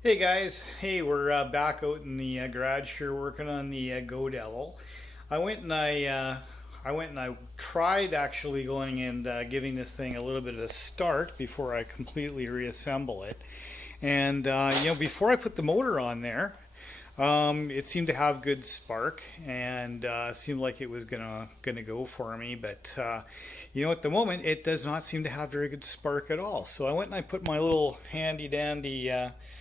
Hey guys, hey, we're back out in the garage here working on the Go Devil. I went and I, uh, I went and I tried actually going and giving this thing a little bit of a start before I completely reassemble it. And before I put the motor on there, it seemed to have good spark and seemed like it was gonna go for me. But at the moment it does not seem to have very good spark at all. So I went and I put my little handy dandy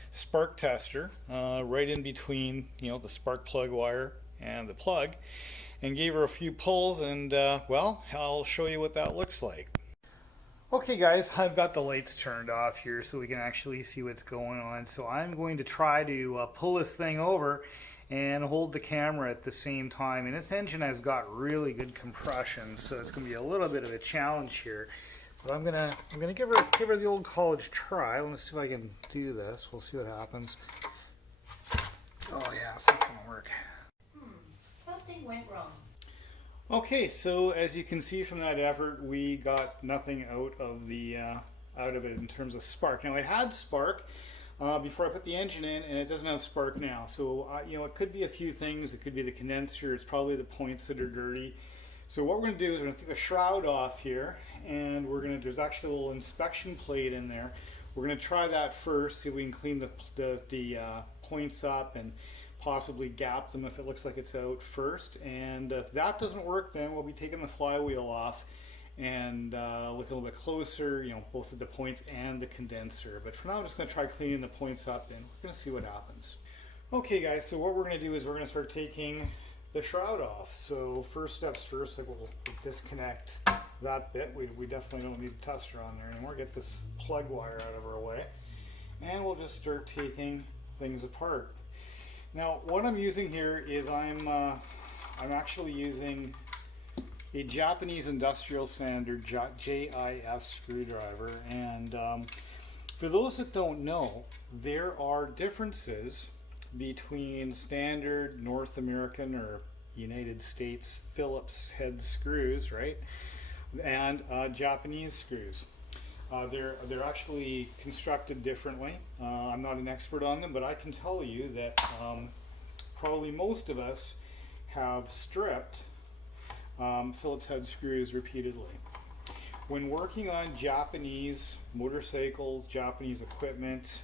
spark tester right in between the spark plug wire and the plug, and gave her a few pulls. And well, I'll show you what that looks like. Okay guys, I've got the lights turned off here so we can actually see what's going on. So I'm going to try to pull this thing over and hold the camera at the same time. And this engine has got really good compression, so it's going to be a little bit of a challenge here. But I'm gonna give her the old college try. Let me see if I can do this. We'll see what happens. Oh yeah, it's not gonna work. Something went wrong. Okay, so as you can see from that effort, we got nothing out of it in terms of spark. Now, it had spark before I put the engine in, and it doesn't have spark now. So it could be a few things. It could be the condenser. It's probably the points that are dirty. So what we're going to do is we're going to take the shroud off here, and there's actually a little inspection plate in there. We're going to try that first, see if we can clean the points up and possibly gap them if it looks like it's out first. And if that doesn't work, then we'll be taking the flywheel off and look a little bit closer, both at the points and the condenser. But for now, I'm just going to try cleaning the points up, and we're going to see what happens. Okay, guys, so what we're going to do is we're going to start taking the shroud off. So first steps first, like we'll disconnect that bit. We definitely don't need the tester on there anymore. Get this plug wire out of our way, and we'll just start taking things apart. Now, what I'm using here is I'm actually using a Japanese industrial standard JIS screwdriver, and for those that don't know, there are differences between standard North American or United States Phillips head screws, right, and Japanese screws. They're actually constructed differently. I'm not an expert on them, but I can tell you that probably most of us have stripped Phillips head screws repeatedly. When working on Japanese motorcycles, Japanese equipment,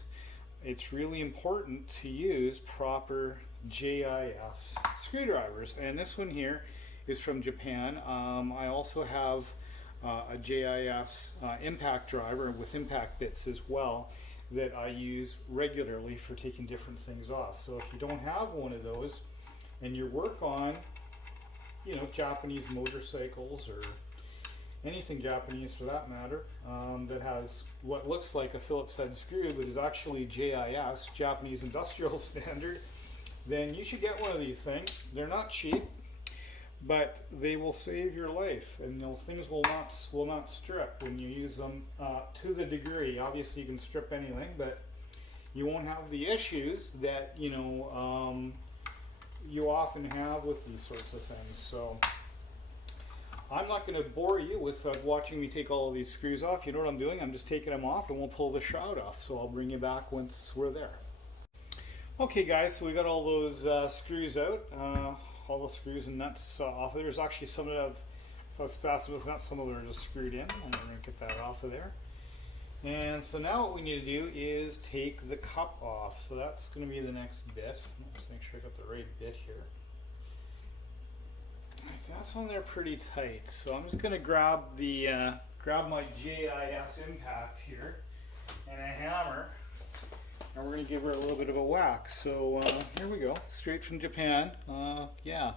it's really important to use proper JIS screwdrivers. And this one here is from Japan. I also have a JIS impact driver with impact bits as well that I use regularly for taking different things off. So if you don't have one of those and you work on, Japanese motorcycles or anything Japanese for that matter, that has what looks like a Phillips head screw but is actually JIS, Japanese Industrial Standard, then you should get one of these things. They're not cheap, but they will save your life, and things will not strip when you use them to the degree. Obviously, you can strip anything, but you won't have the issues that you often have with these sorts of things. So I'm not going to bore you with watching me take all of these screws off. You know what I'm doing? I'm just taking them off, and we'll pull the shroud off. So I'll bring you back once we're there. Okay, guys, so we got all those screws out. All the screws and nuts off. There's actually some that have fastened with nuts, some of them are just screwed in. I'm going to get that off of there. And so now what we need to do is take the cup off. So that's going to be the next bit. Let's make sure I got the right bit here. So that's on there pretty tight. So I'm just going to grab my JIS impact here and a hammer, and we're going to give her a little bit of a whack. So here we go, straight from Japan. Yeah,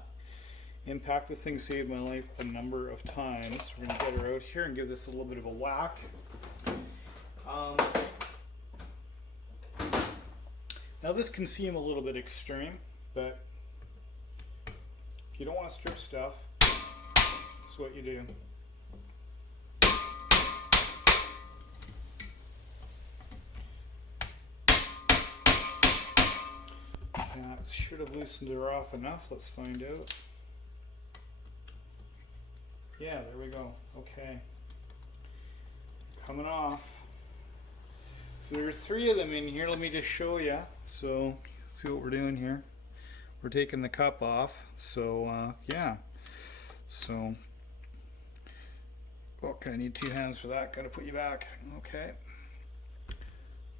impact. This thing saved my life a number of times. We're going to get her out here and give this a little bit of a whack. Now this can seem a little bit extreme, but if you don't want to strip stuff, that's what you do. That should have loosened her off enough. Let's find out. Yeah, there we go. Okay. Coming off. So there's 3 of them in here. Let me just show you. So see what we're doing here. We're taking the cup off. So yeah. So okay, I need 2 hands for that. Gotta put you back. Okay.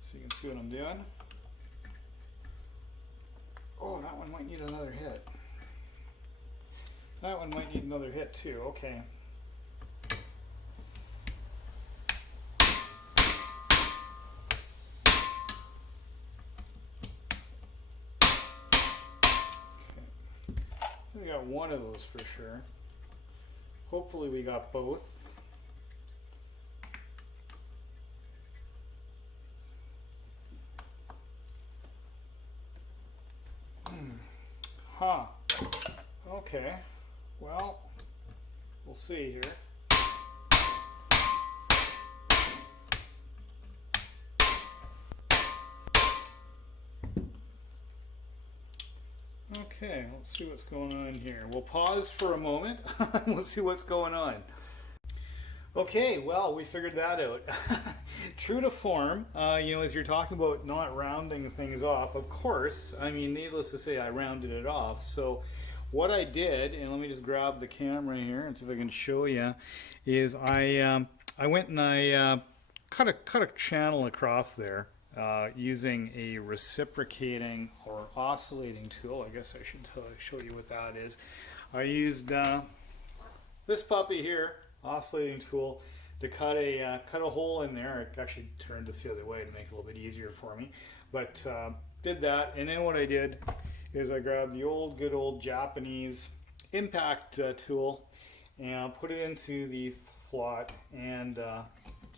So you can see what I'm doing. Oh, that one might need another hit. That one might need another hit too. Okay. We got one of those for sure. Hopefully we got both. Huh. Okay. Well, we'll see here. Okay, let's see what's going on here. We'll pause for a moment. We'll see what's going on. Okay, well, we figured that out. True to form, as you're talking about not rounding things off, of course, I mean, needless to say, I rounded it off. So what I did, and let me just grab the camera here and see if I can show you, is I went and I cut a channel across there. Using a reciprocating or oscillating tool. I guess I should show you what that is. I used this puppy here, oscillating tool, to cut a hole in there. I actually turned this the other way to make it a little bit easier for me, but did that. And then what I did is I grabbed the good old Japanese impact tool and put it into the slot, and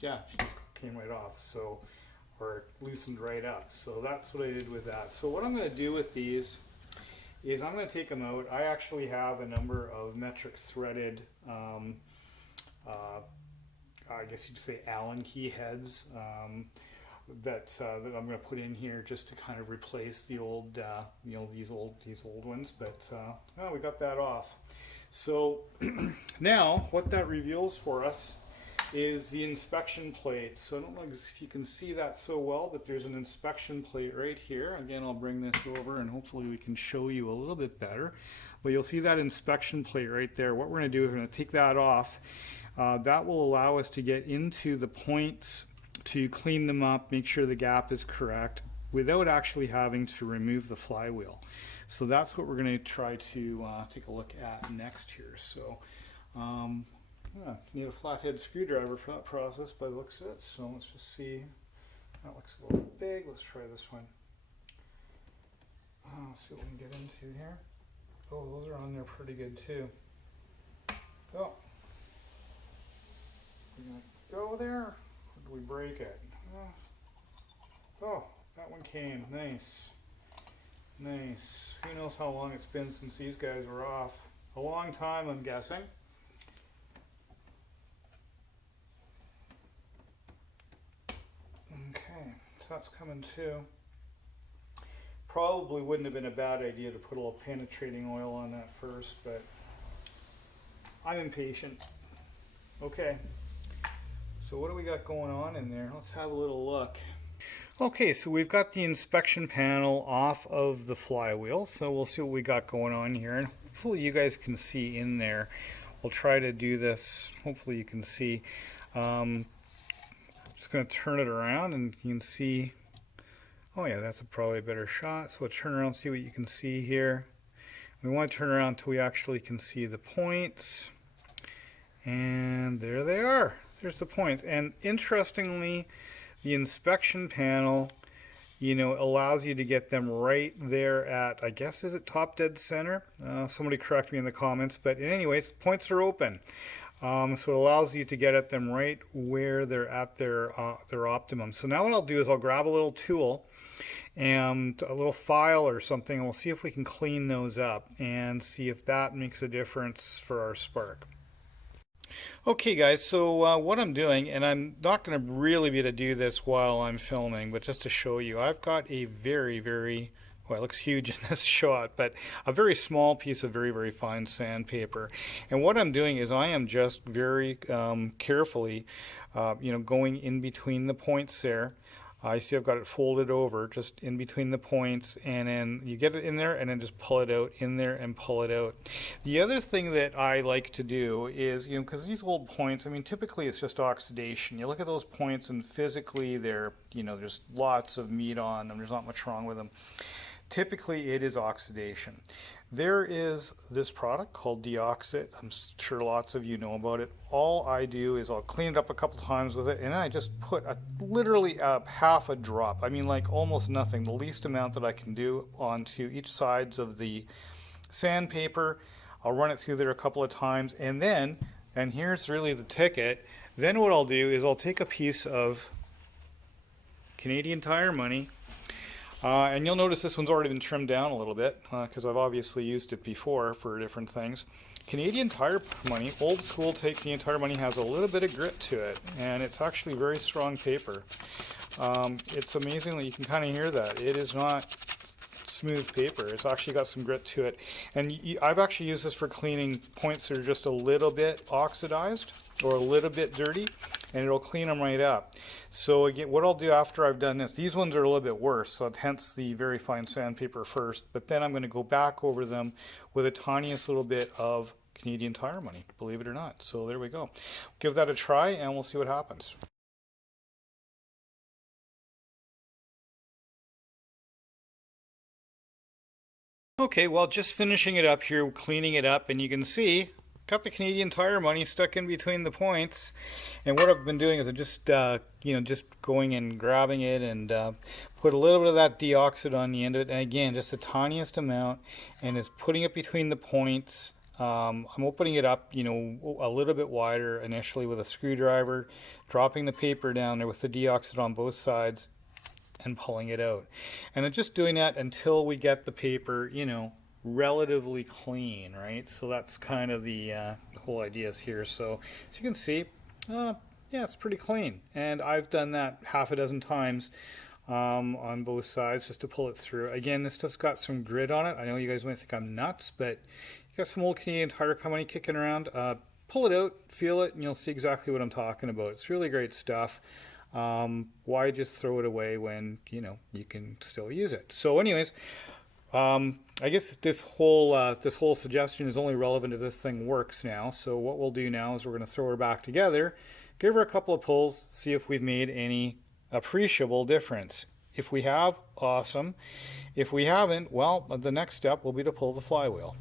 yeah, she just came right off. So, or loosened right up. So that's what I did with that. So what I'm going to do with these is I'm going to take them out. I actually have a number of metric threaded, I guess you'd say Allen key heads that I'm going to put in here just to kind of replace the old, these old ones. But oh, we got that off. So now what that reveals for us is the inspection plate. So I don't know if you can see that so well, but there's an inspection plate right here. Again, I'll bring this over and hopefully we can show you a little bit better. But you'll see that inspection plate right there. What we're going to do is we're going to take that off. That will allow us to get into the points, to clean them up, make sure the gap is correct, without actually having to remove the flywheel. So that's what we're going to try to take a look at next here. So yeah, need a flathead screwdriver for that process by the looks of it. So let's just see. That looks a little bit big. Let's try this one. Let's see what we can get into here. Oh, those are on there pretty good too. Oh, we're gonna go there. Or do we break it? Oh, that one came. Nice. Nice. Who knows how long it's been since these guys were off? A long time, I'm guessing. Okay, so that's coming too. Probably wouldn't have been a bad idea to put a little penetrating oil on that first, but I'm impatient. Okay, so what do we got going on in there? Let's have a little look. Okay, so we've got the inspection panel off of the flywheel, so we'll see what we got going on here, and hopefully you guys can see in there. We'll try to do this, hopefully you can see. Just going to turn it around and you can see, oh yeah, that's probably a better shot. So let's turn around and see what you can see here. We want to turn around until we actually can see the points. And there they are. There's the points. And interestingly, the inspection panel, allows you to get them right there at, I guess, is it top dead center? Somebody correct me in the comments. But anyways, points are open. So it allows you to get at them right where they're at their optimum. So now what I'll do is I'll grab a little tool and a little file or something, and we'll see if we can clean those up and see if that makes a difference for our spark. Okay guys, so what I'm doing, and I'm not going to really be able to do this while I'm filming, but just to show you, I've got a very, well, it looks huge in this shot, but a very small piece of very, very fine sandpaper. And what I'm doing is I am just very carefully, going in between the points there. I see I've got it folded over just in between the points, and then you get it in there and then just pull it out, in there and pull it out. The other thing that I like to do is, because these old points, I mean, typically it's just oxidation. You look at those points and physically they're, there's lots of meat on them. There's not much wrong with them. Typically it is oxidation. There is this product called Deoxit. I'm sure lots of you know about it. All I do is I'll clean it up a couple times with it, and I just put literally half a drop. I mean, like almost nothing, the least amount that I can do onto each sides of the sandpaper. I'll run it through there a couple of times, and then, and here's really the ticket, then what I'll do is I'll take a piece of Canadian Tire Money. And you'll notice this one's already been trimmed down a little bit because I've obviously used it before for different things. Canadian Tire Money, old school Canadian Tire Money, has a little bit of grit to it, and it's actually very strong paper. It's amazingly, you can kind of hear that. It is not smooth paper. It's actually got some grit to it. And I've actually used this for cleaning points that are just a little bit oxidized or a little bit dirty, and it'll clean them right up. So again, what I'll do after I've done this, these ones are a little bit worse, so hence the very fine sandpaper first, but then I'm going to go back over them with the tiniest little bit of Canadian Tire Money, believe it or not. So there we go. Give that a try and we'll see what happens. Okay, well, just finishing it up here, cleaning it up, and you can see got the Canadian Tire Money stuck in between the points. And what I've been doing is I'm just, just going and grabbing it and put a little bit of that Deoxit on the end of it. And again, just the tiniest amount, and it's putting it between the points. I'm opening it up, a little bit wider initially with a screwdriver, dropping the paper down there with the Deoxit on both sides, and pulling it out. And I'm just doing that until we get the paper, relatively clean, right? So that's kind of the whole idea is here. So as you can see, yeah, it's pretty clean. And I've done that half a dozen times on both sides just to pull it through. Again, this just got some grit on it. I know you guys might think I'm nuts, but you got some old Canadian Tire Company kicking around. Pull it out, feel it, and you'll see exactly what I'm talking about. It's really great stuff. Why just throw it away when, you can still use it? So anyways, I guess this whole suggestion is only relevant if this thing works now. So what we'll do now is we're going to throw her back together, give her a couple of pulls, see if we've made any appreciable difference. If we have, awesome. If we haven't, well, the next step will be to pull the flywheel.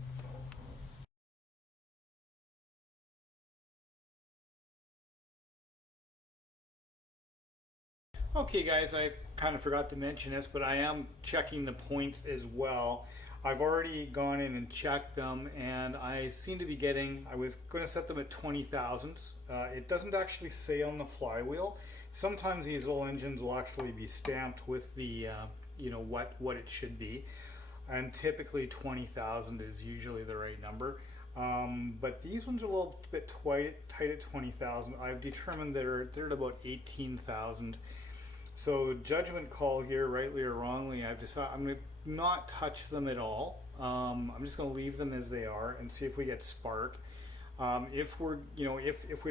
Okay guys, I kind of forgot to mention this, but I am checking the points as well. I've already gone in and checked them, and I seem to be getting, I was going to set them at 20 thousandths. It doesn't actually say on the flywheel. Sometimes these little engines will actually be stamped with the, what it should be. And typically 20,000 is usually the right number. But these ones are a little bit tight at 20,000. I've determined they're at about 18,000. So judgment call here, rightly or wrongly, I've decided I'm going to not touch them at all. I'm just going to leave them as they are and see if we get spark. If we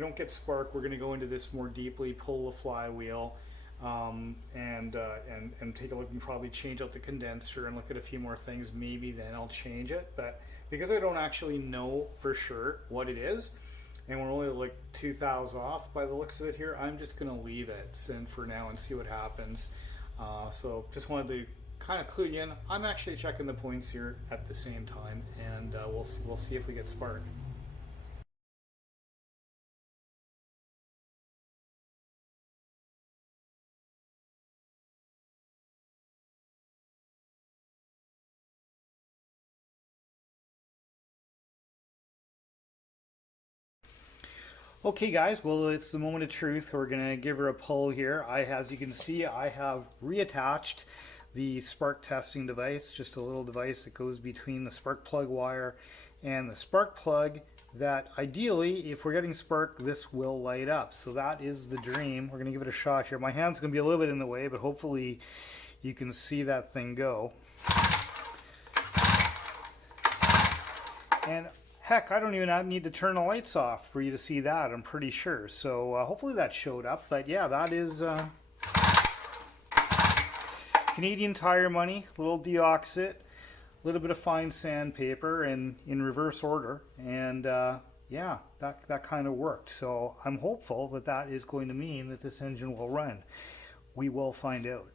don't get spark, we're going to go into this more deeply, pull the flywheel, and take a look and probably change out the condenser and look at a few more things. Maybe then I'll change it. But because I don't actually know for sure what it is, and we're only like 2 thous off by the looks of it here, I'm just going to leave it and for now and see what happens. So just wanted to kind of clue you in. I'm actually checking the points here at the same time, and we'll see if we get spark. Okay guys, well, it's the moment of truth. We're gonna give her a pull here. As you can see, I have reattached the spark testing device, just a little device that goes between the spark plug wire and the spark plug, that ideally, if we're getting spark, this will light up. So that is the dream. We're gonna give it a shot here. My hand's gonna be a little bit in the way, but hopefully you can see that thing go. And heck, I don't even need to turn the lights off for you to see that, I'm pretty sure. So hopefully that showed up. But yeah, that is Canadian Tire money, a little deoxit, a little bit of fine sandpaper, and in reverse order. And yeah, that kind of worked. So I'm hopeful that that is going to mean that this engine will run. We will find out.